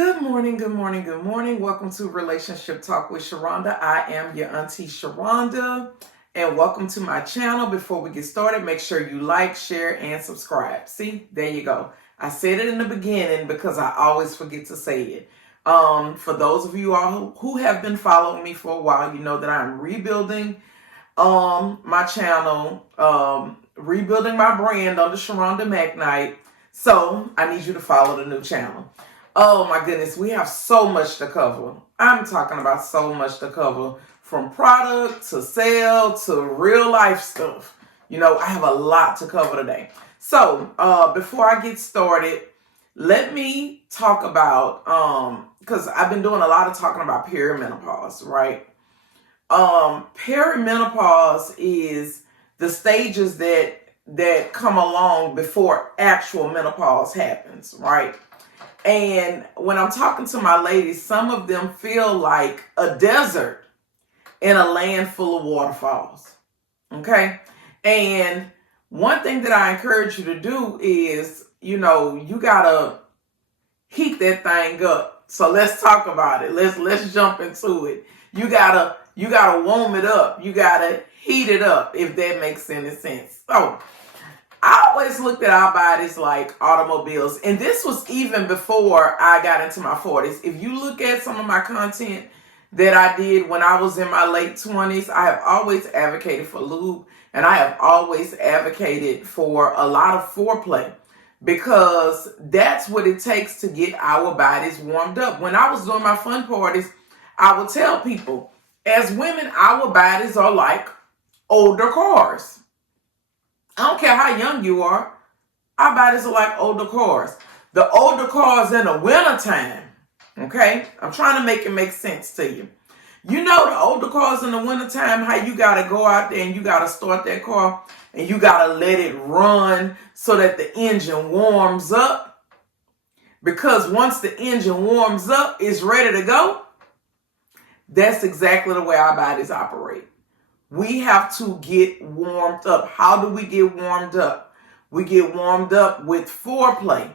Good morning, good morning, good morning. Welcome to Relationship Talk with Sharonda. I am your auntie Sharonda, and welcome to my channel. Before we get started, make sure you like, share, and subscribe. See, there you go. I said it in the beginning because I always forget to say it. For those of you all who have been following me for a while, you know that I'm rebuilding my channel, rebuilding my brand under Sharonda McKnight. So I need you to follow the new channel. Oh my goodness, we have so much to cover. I'm talking about so much to cover, from product to sale to real life stuff. You know, I have a lot to cover today. So before I get started, let me talk about, because I've been doing a lot of talking about perimenopause, right? Perimenopause is the stages that come along before actual menopause happens, right? And when I'm talking to my ladies, some of them feel like a desert in a land full of waterfalls. Okay? And one thing that I encourage you to do is, you gotta heat that thing up. So let's talk about it. Let's jump into it. You gotta warm it up. You gotta heat it up, if that makes any sense. So I always looked at our bodies like automobiles, and this was even before I got into my 40s. If you look at some of my content that I did when I was in my late 20s, I have always advocated for lube, and I have always advocated for a lot of foreplay, because that's what it takes to get our bodies warmed up. When I was doing my fun parties, I would tell people, as women, our bodies are like older cars. I don't care how young you are. Our bodies are like older cars. The older cars in the wintertime, okay? I'm trying to make it make sense to you. You know, the older cars in the wintertime, how you got to go out there and you got to start that car and you got to let it run so that the engine warms up. Because once the engine warms up, it's ready to go. That's exactly the way our bodies operate. We have to get warmed up. How do we get warmed up? We get warmed up with foreplay.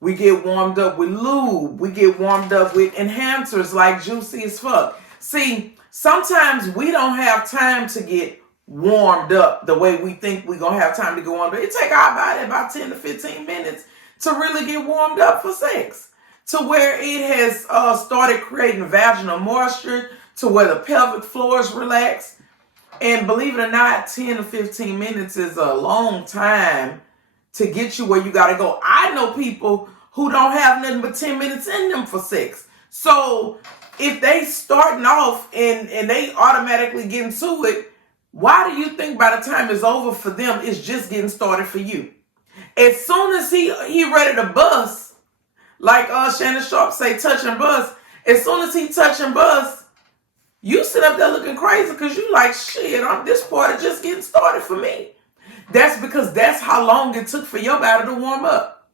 We get warmed up with lube. We get warmed up with enhancers like Juicy as Fuck. See, sometimes we don't have time to get warmed up the way we think we're going to have time to get warmed up. It takes our body about 10 to 15 minutes to really get warmed up for sex, to where it has started creating vaginal moisture, to where the pelvic floor is relaxed. And believe it or not, 10 to 15 minutes is a long time to get you where you got to go. I know people who don't have nothing but 10 minutes in them for sex. So if they starting off and they automatically get into it, why do you think by the time it's over for them, it's just getting started for you? As soon as he ready to bust, like Shannon Sharp say, touch and bust, as soon as he touch and bust, you sit up there looking crazy because you like, shit, this part is just getting started for me. That's because that's how long it took for your body to warm up.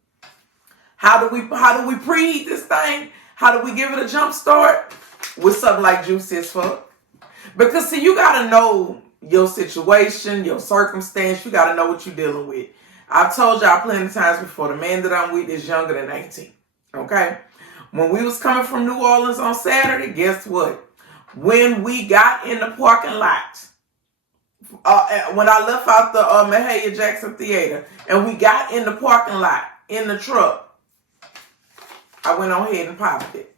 How do we preheat this thing? How do we give it a jump start? With something like Juicy as Fuck. Because see, you gotta know your situation, your circumstance. You gotta know what you're dealing with. I've told y'all plenty of times before, the man that I'm with is younger than 18. Okay? When we was coming from New Orleans on Saturday, guess what? When we got in the parking lot, when I left out the Mahalia Jackson Theater, and we got in the parking lot, in the truck, I went on ahead and popped it.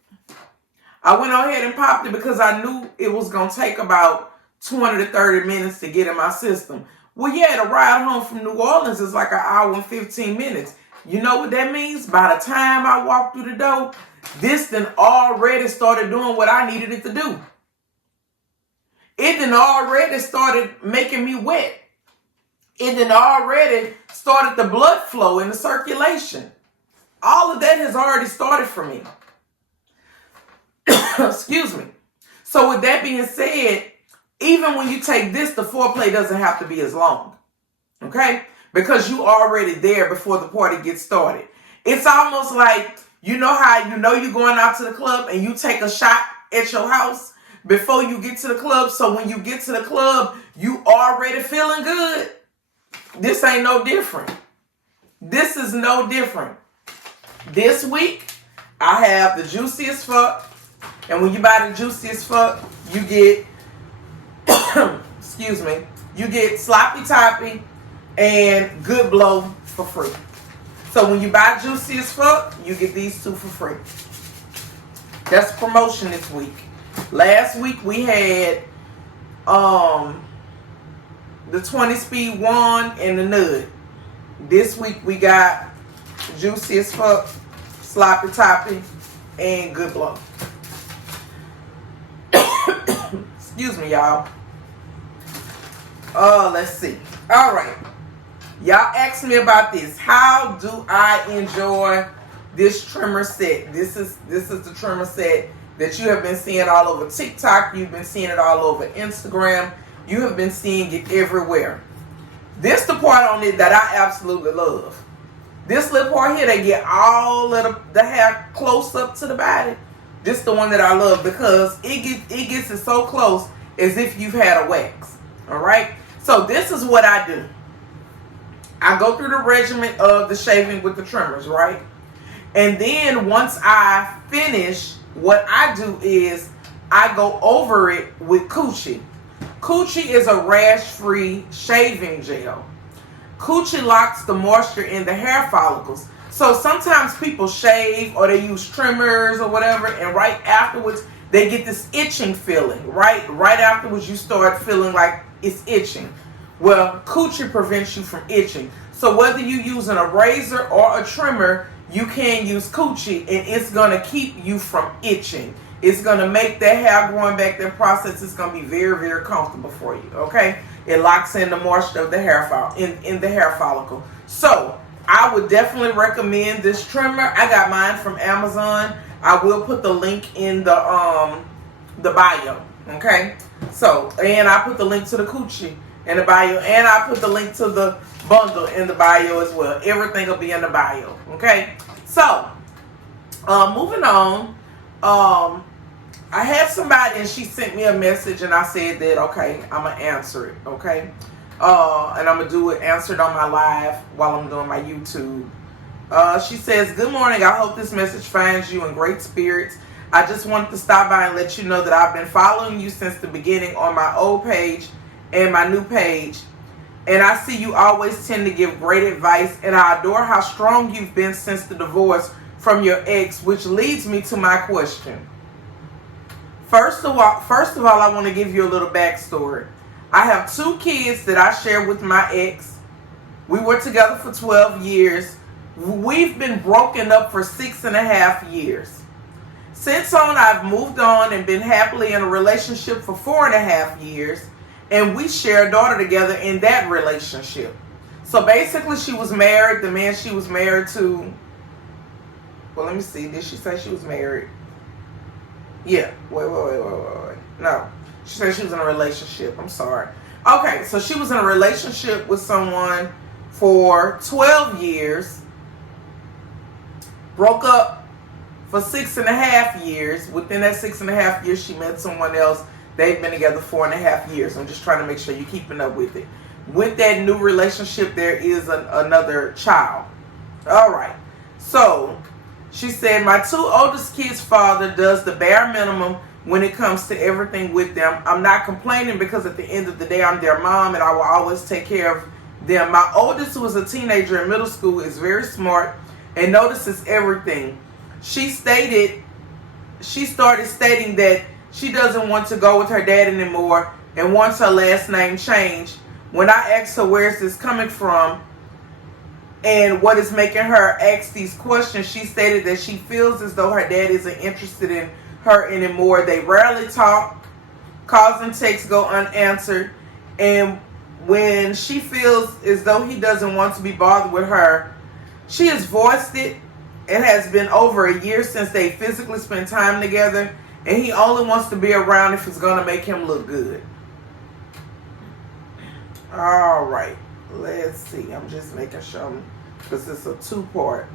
I went on ahead and popped it because I knew it was going to take about 20 to 30 minutes to get in my system. Well, yeah, the ride home from New Orleans is like an hour and 15 minutes. You know what that means? By the time I walked through the door, this then already started doing what I needed it to do. It then already started making me wet. It then already started the blood flow and the circulation. All of that has already started for me. Excuse me. So with that being said, even when you take this, the foreplay doesn't have to be as long. Okay? Because you already there before the party gets started. It's almost like, you know how you're going out to the club and you take a shot at your house before you get to the club. So when you get to the club, you already feeling good. This ain't no different. This is no different. This week, I have the Juiciest Fuck. And when you buy the Juiciest Fuck, you get, excuse me, you get Sloppy Toppy and Good Blow for free. So when you buy Juiciest Fuck, you get these two for free. That's promotion this week. Last week we had the 20 speed wand and the nud. This week we got Juiciest Fuck, Sloppy Toppy, and Good Blow. Excuse me, y'all. Let's see. All right. Y'all asked me about this. How do I enjoy this trimmer set? This is the trimmer set that you have been seeing all over TikTok. You've been seeing it all over Instagram. You have been seeing it everywhere. This the part on it that I absolutely love. This little part here, they get all of the hair close up to the body. This the one that I love because it gets it so close as if you've had a wax. All right. So this is what I do. I go through the regimen of the shaving with the trimmers, right? And then once I finish, what I do is I go over it with Coochie. Coochie is a rash-free shaving gel. Coochie locks the moisture in the hair follicles. So sometimes people shave or they use trimmers or whatever, and right afterwards they get this itching feeling. Right afterwards you start feeling like it's itching. Well, Coochie prevents you from itching. So whether you're using a razor or a trimmer, you can use Coochie, and it's going to keep you from itching. It's going to make that hair growing back, that process is going to be very, very comfortable for you, okay? It locks in the moisture of the hair in the hair follicle. So I would definitely recommend this trimmer. I got mine from Amazon. I will put the link in the bio, okay? So, and I put the link to the Coochie in the bio, and I put the link to the bundle in the bio as well. Everything will be in the bio, okay? So, moving on, I had somebody and she sent me a message and I said that, okay, I'm going to answer it, okay? And I'm going to do it, answer it on my live while I'm doing my YouTube. She says, good morning. I hope this message finds you in great spirits. I just wanted to stop by and let you know that I've been following you since the beginning on my old page and my new page. And I see you always tend to give great advice, and I adore how strong you've been since the divorce from your ex, which leads me to my question. First of all, I want to give you a little backstory. I have 2 kids that I share with my ex. We were together for 12 years. We've been broken up for 6.5 years. Since I've moved on and been happily in a relationship for 4.5 years. And we share a daughter together in that relationship. So basically she was married. The man she was married to, well, let me see. Did she say she was married? Yeah. Wait. No. She said she was in a relationship. I'm sorry. Okay, so she was in a relationship with someone for 12 years. Broke up for 6.5 years. Within that 6.5 years, she met someone else. They've been together 4.5 years. I'm just trying to make sure you're keeping up with it. With that new relationship, there is another child. All right. So she said, my 2 oldest kids' father does the bare minimum when it comes to everything with them. I'm not complaining because at the end of the day, I'm their mom and I will always take care of them. My oldest, who is a teenager in middle school, is very smart and notices everything. She started stating that she doesn't want to go with her dad anymore and wants her last name changed. When I asked her where is this coming from and what is making her ask these questions, she stated that she feels as though her dad isn't interested in her anymore. They rarely talk, calls and texts go unanswered, and when she feels as though he doesn't want to be bothered with her, she has voiced it. It has been over a year since they physically spent time together. And he only wants to be around if it's going to make him look good. All right. Let's see. I'm just making sure because it's a 2-part.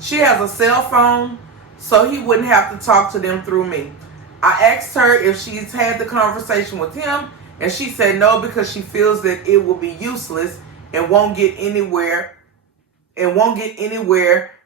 She has a cell phone, so he wouldn't have to talk to them through me. I asked her if she's had the conversation with him, and she said no because she feels that it will be useless and won't get anywhere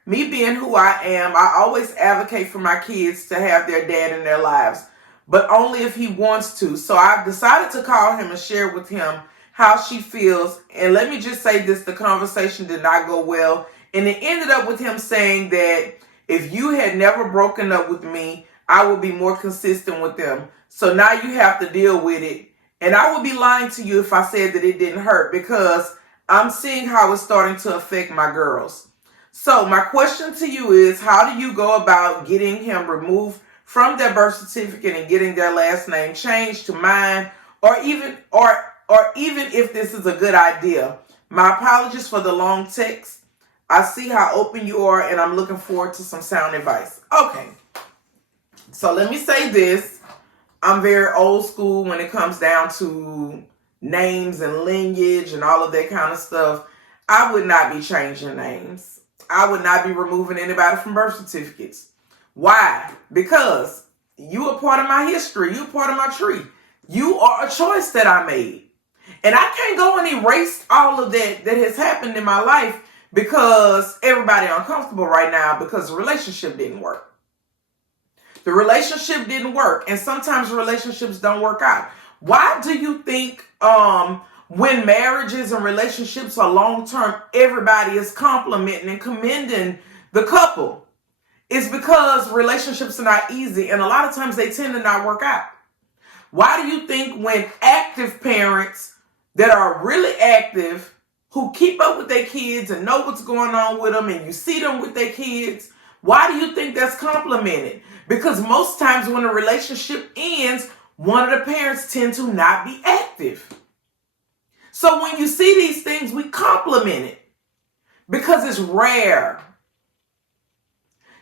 Me being who I am, I always advocate for my kids to have their dad in their lives, but only if he wants to. So I've decided to call him and share with him how she feels. And let me just say this, the conversation did not go well. And it ended up with him saying that if you had never broken up with me, I would be more consistent with them. So now you have to deal with it. And I would be lying to you if I said that it didn't hurt, because I'm seeing how it's starting to affect my girls. So my question to you is, how do you go about getting him removed from their birth certificate and getting their last name changed to mine, or even if this is a good idea? My apologies for the long text. I see how open you are, and I'm looking forward to some sound advice. Okay, so let me say this. I'm very old school when it comes down to names and lineage and all of that kind of stuff. I would not be changing names. I would not be removing anybody from birth certificates. Why? Because you are part of my history. You're part of my tree. You are a choice that I made. And I can't go and erase all of that has happened in my life because everybody uncomfortable right now because the relationship didn't work. The relationship didn't work. And sometimes relationships don't work out. Why do you think when marriages and relationships are long-term, everybody is complimenting and commending the couple? It's because relationships are not easy, and a lot of times they tend to not work out. Why do you think when active parents that are really active, who keep up with their kids and know what's going on with them, and you see them with their kids, why do you think that's complimented? Because most times when a relationship ends, one of the parents tend to not be active. So when you see these things, we compliment it because it's rare.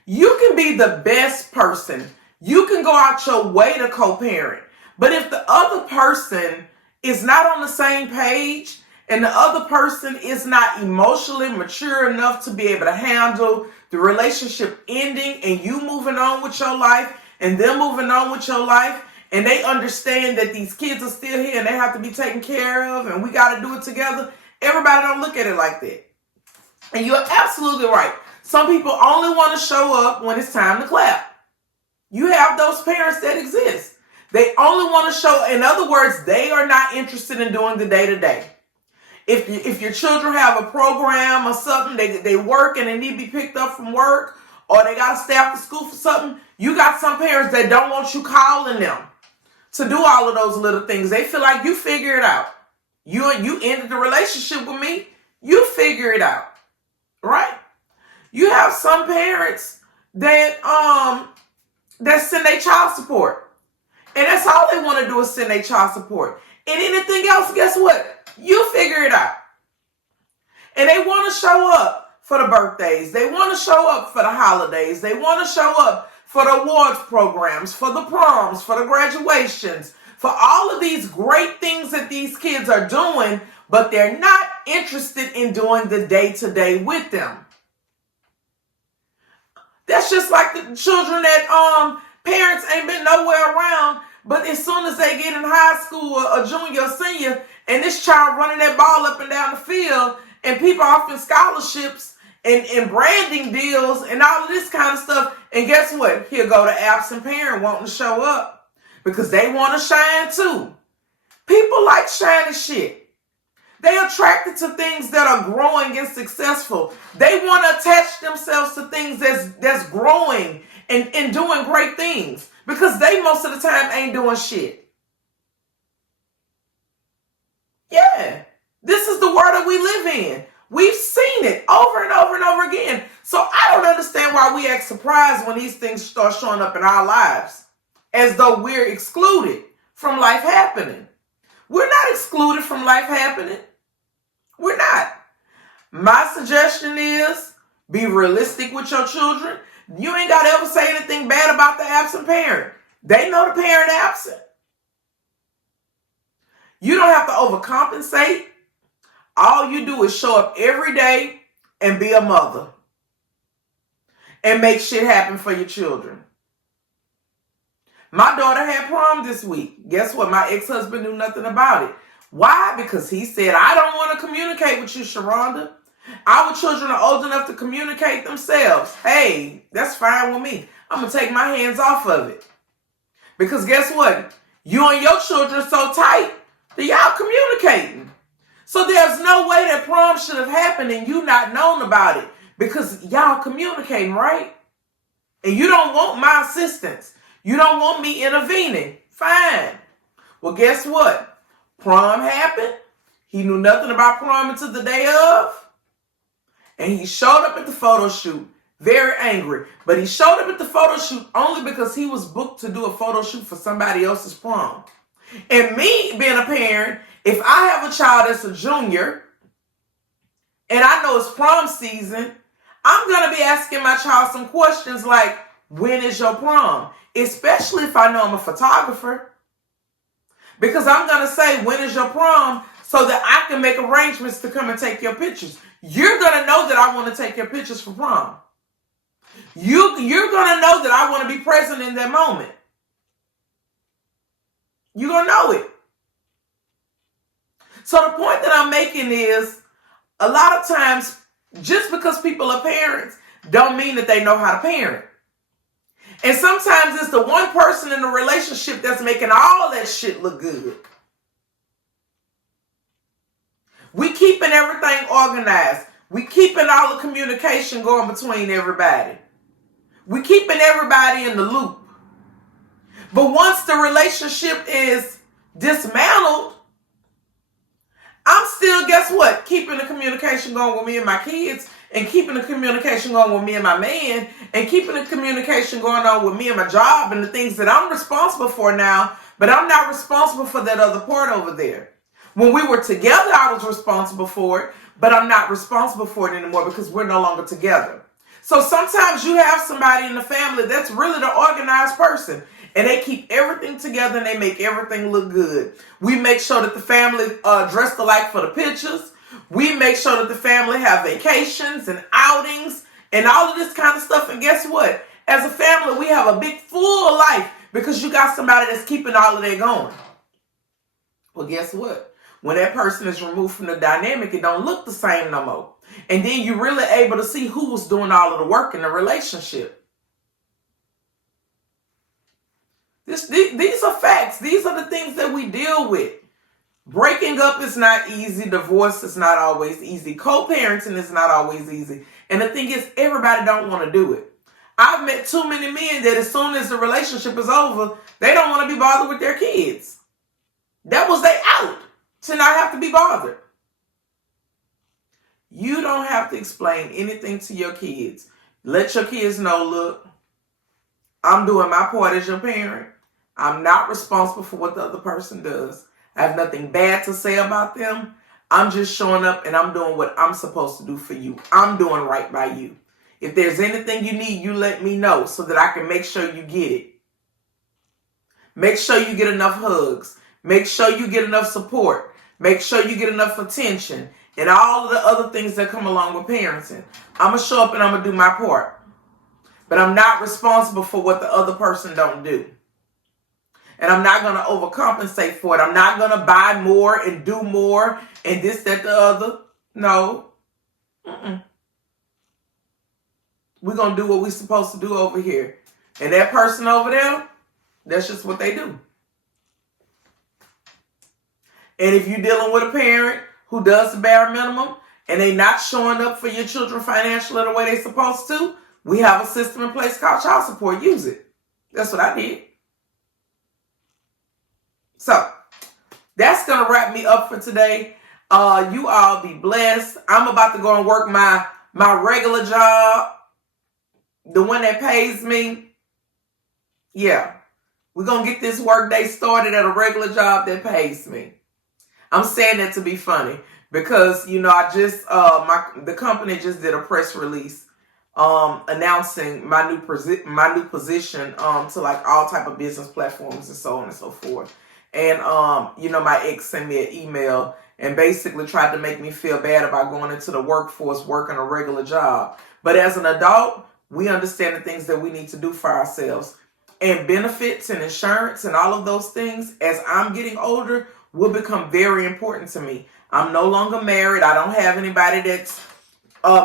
You can be the best person. You can go out your way to co-parent. But if the other person is not on the same page and the other person is not emotionally mature enough to be able to handle the relationship ending and you moving on with your life and them moving on with your life, and they understand that these kids are still here and they have to be taken care of and we got to do it together, everybody don't look at it like that. And you're absolutely right. Some people only want to show up when it's time to clap. You have those parents that exist. They only want to show, in other words, they are not interested in doing the day-to-day. If your children have a program or something, they work and they need to be picked up from work, or they got to stay after school for something, you got some parents that don't want you calling them to do all of those little things. They feel like you figure it out. You ended the relationship with me, you figure it out, right? You have some parents that send their child support, and that's all they want to do is send their child support. And anything else, guess what? You figure it out. And they want to show up for the birthdays. They want to show up for the holidays. They want to show up for the awards programs, for the proms, for the graduations, for all of these great things that these kids are doing, but they're not interested in doing the day-to-day with them. That's just like the children that parents ain't been nowhere around, but as soon as they get in high school or junior or senior, and this child running that ball up and down the field, and people offering scholarships and branding deals and all of this kind of stuff, and guess what? He'll go to absent parent wanting to show up because they want to shine too. People like shiny shit. They're attracted to things that are growing and successful. They want to attach themselves to things that's growing and doing great things because they most of the time ain't doing shit. Yeah, this is the world that we live in. We've seen it over and over and over again. So I don't understand why we act surprised when these things start showing up in our lives as though we're excluded from life happening. We're not excluded from life happening. We're not. My suggestion is be realistic with your children. You ain't got to ever say anything bad about the absent parent. They know the parent absent. You don't have to overcompensate. All you do is show up every day and be a mother and make shit happen for your children. My daughter had prom this week. Guess what? My ex-husband knew nothing about it. Why? Because he said, I don't want to communicate with you, Sharonda. Our children are old enough to communicate themselves. Hey, that's fine with me. I'm going to take my hands off of it. Because guess what? You and your children are so tight that y'all communicating. So there's no way that prom should have happened and you not known about it. Because y'all communicating, right? And you don't want my assistance. You don't want me intervening. Fine. Well, guess what? Prom happened. He knew nothing about prom until the day of. And he showed up at the photo shoot very angry. But he showed up at the photo shoot only because he was booked to do a photo shoot for somebody else's prom. And me being a parent, if I have a child that's a junior and I know it's prom season, I'm going to be asking my child some questions like, when is your prom? Especially if I know I'm a photographer. Because I'm going to say, when is your prom? So that I can make arrangements to come and take your pictures. You're going to know that I want to take your pictures for prom. You're going to know that I want to be present in that moment. You're going to know it. So the point that I'm making is, a lot of times, just because people are parents, don't mean that they know how to parent. And sometimes it's the one person in the relationship that's making all that shit look good. We keeping everything organized. We keeping all the communication going between everybody. We keeping everybody in the loop. But once the relationship is dismantled, I'm still, guess what? Keeping the communication going with me and my kids, and keeping the communication going with me and my man, and keeping the communication going on with me and my job and the things that I'm responsible for now, but I'm not responsible for that other part over there. When we were together, I was responsible for it, but I'm not responsible for it anymore because we're no longer together. So sometimes you have somebody in the family that's really the organized person, and they keep everything together and they make everything look good. We make sure that the family dressed alike for the pictures. We make sure that the family have vacations and outings and all of this kind of stuff. And guess what? As a family, we have a big full life because you got somebody that's keeping all of that going. Well, guess what? When that person is removed from the dynamic, it don't look the same no more. And then you're really able to see who was doing all of the work in the relationship. These are facts. These are the things that we deal with. Breaking up is not easy. Divorce is not always easy. Co-parenting is not always easy. And the thing is, everybody don't want to do it. I've met too many men that as soon as the relationship is over, they don't want to be bothered with their kids. That was their out to not have to be bothered. You don't have to explain anything to your kids. Let your kids know, look, I'm doing my part as your parent. I'm not responsible for what the other person does. I have nothing bad to say about them. I'm just showing up and I'm doing what I'm supposed to do for you. I'm doing right by you. If there's anything you need, you let me know so that I can make sure you get it. Make sure you get enough hugs. Make sure you get enough support. Make sure you get enough attention and all of the other things that come along with parenting. I'm going to show up and I'm going to do my part. But I'm not responsible for what the other person don't do. And I'm not going to overcompensate for it. I'm not going to buy more and do more and this, that, the other. No. We're going to do what we're supposed to do over here. And that person over there, that's just what they do. And if you're dealing with a parent who does the bare minimum and they not showing up for your children financially the way they're supposed to, we have a system in place called child support. Use it. That's what I did. So, that's going to wrap me up for today. You all be blessed. I'm about to go and work my regular job. The one that pays me. Yeah. We're going to get this work day started at a regular job that pays me. I'm saying that to be funny because, I just, the company just did a press release announcing my new position to like all type of business platforms and so on and so forth. And, my ex sent me an email and basically tried to make me feel bad about going into the workforce, working a regular job. But as an adult, we understand the things that we need to do for ourselves. And benefits and insurance and all of those things, as I'm getting older, will become very important to me. I'm no longer married. I don't have anybody that's,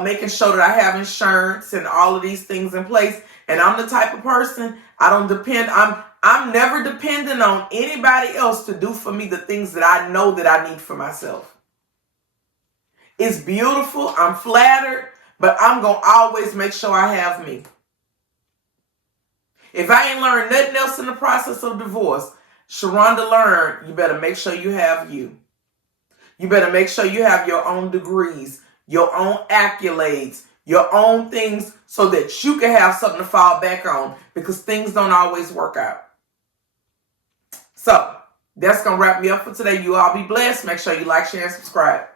making sure that I have insurance and all of these things in place. And I'm the type of person, I'm never dependent on anybody else to do for me the things that I know that I need for myself. It's beautiful. I'm flattered, but I'm going to always make sure I have me. If I ain't learned nothing else in the process of divorce, Sharonda learned, you better make sure you have you. You better make sure you have your own degrees, your own accolades, your own things so that you can have something to fall back on, because things don't always work out. So that's going to wrap me up for today. You all be blessed. Make sure you like, share, and subscribe.